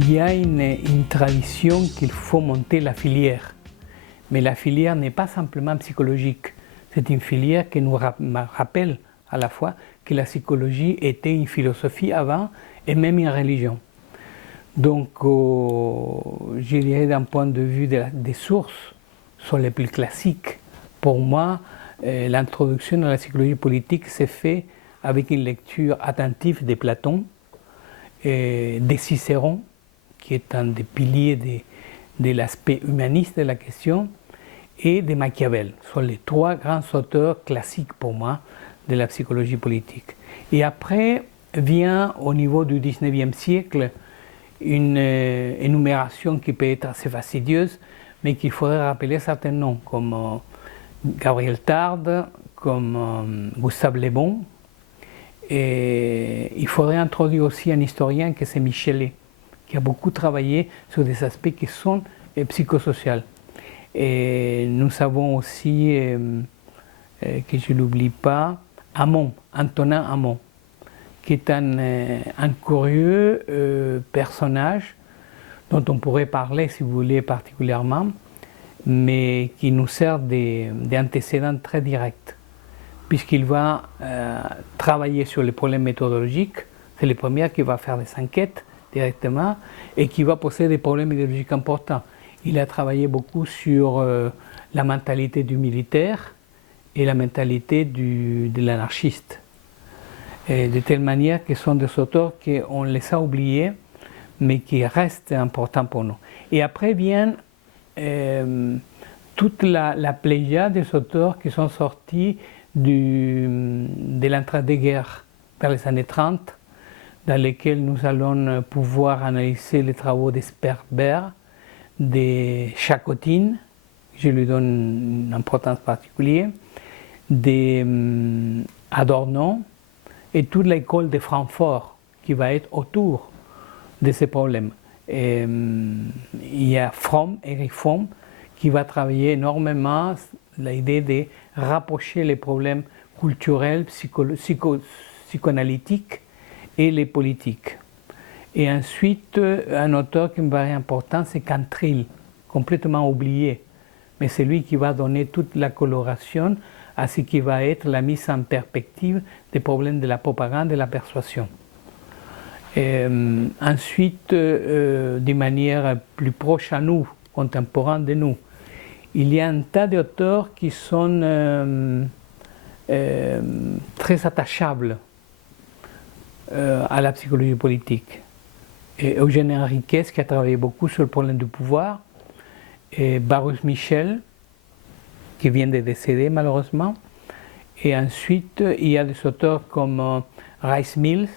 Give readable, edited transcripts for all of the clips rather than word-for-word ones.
Il y a une tradition qu'il faut monter la filière. Mais la filière n'est pas simplement psychologique. C'est une filière qui nous rappelle à la fois que la psychologie était une philosophie avant et même une religion. Donc, je dirais d'un point de vue des sources, sont les plus classiques. Pour moi, l'introduction à la psychologie politique s'est faite avec une lecture attentive de Platon, de Cicéron, qui est un des piliers de l'aspect humaniste de la question, et de Machiavel. Ce sont les trois grands auteurs classiques pour moi de la psychologie politique. Et après vient au niveau du 19e siècle une énumération qui peut être assez fastidieuse, mais qu'il faudrait rappeler certains noms, comme Gabriel Tarde, comme Gustave Le Bon. Et il faudrait introduire aussi un historien qui c'est Michelet, qui a beaucoup travaillé sur des aspects qui sont psychosociaux. Et nous savons aussi, que je ne l'oublie pas, Antonin Hamon, qui est un curieux personnage dont on pourrait parler, si vous voulez, particulièrement, mais qui nous sert d'antécédent très direct, puisqu'il va travailler sur les problèmes méthodologiques. C'est le premier qui va faire des enquêtes directement et qui va poser des problèmes idéologiques importants. Il a travaillé beaucoup sur la mentalité du militaire et la mentalité de l'anarchiste. De telle manière que ce sont des auteurs qu'on les a oubliés, mais qui restent importants pour nous. Et après vient toute la pléiade des auteurs qui sont sortis de l'entre-deux-guerres vers les années 30, dans lesquels nous allons pouvoir analyser les travaux de Sperber, de Chacotine, je lui donne une importance particulière, d'Adorno, et toute l'école de Francfort qui va être autour de ces problèmes. Et, il y a Fromm, Erich Fromm, qui va travailler énormément l'idée de rapprocher les problèmes culturels, psychanalytiques et les politiques. Et ensuite, un auteur qui me paraît important, c'est Cantril, complètement oublié. Mais c'est lui qui va donner toute la coloration à ce qui va être la mise en perspective des problèmes de la propagande et de la persuasion. Ensuite, de manière plus proche à nous, contemporaine de nous, il y a un tas d'auteurs qui sont très attachables à la psychologie politique. Eugène Enriquez, qui a travaillé beaucoup sur le problème du pouvoir, et Baruch Michel, qui vient de décéder malheureusement, et ensuite il y a des auteurs comme Rice Mills,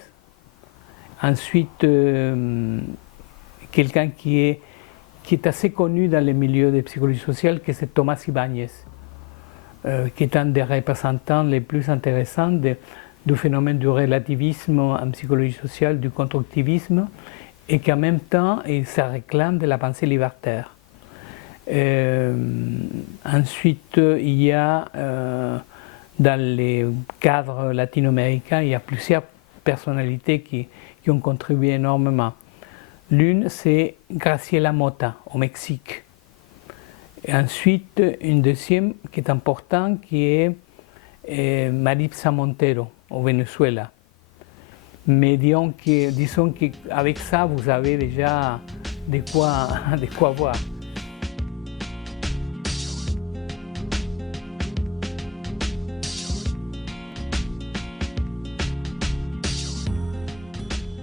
ensuite quelqu'un qui est assez connu dans les milieux de psychologie sociale, que c'est Thomas Ibáñez, qui est un des représentants les plus intéressants du phénomène du relativisme en psychologie sociale, du constructivisme, et qu'en même temps il se réclame de la pensée libertaire. Ensuite, il y a dans les cadres latino-américains, il y a plusieurs personnalités qui ont contribué énormément. L'une, c'est Graciela Mota, au Mexique. Et ensuite, une deuxième qui est importante, qui est Maritza Montero, au Venezuela. Mais disons qu'avec ça, vous avez déjà de quoi voir.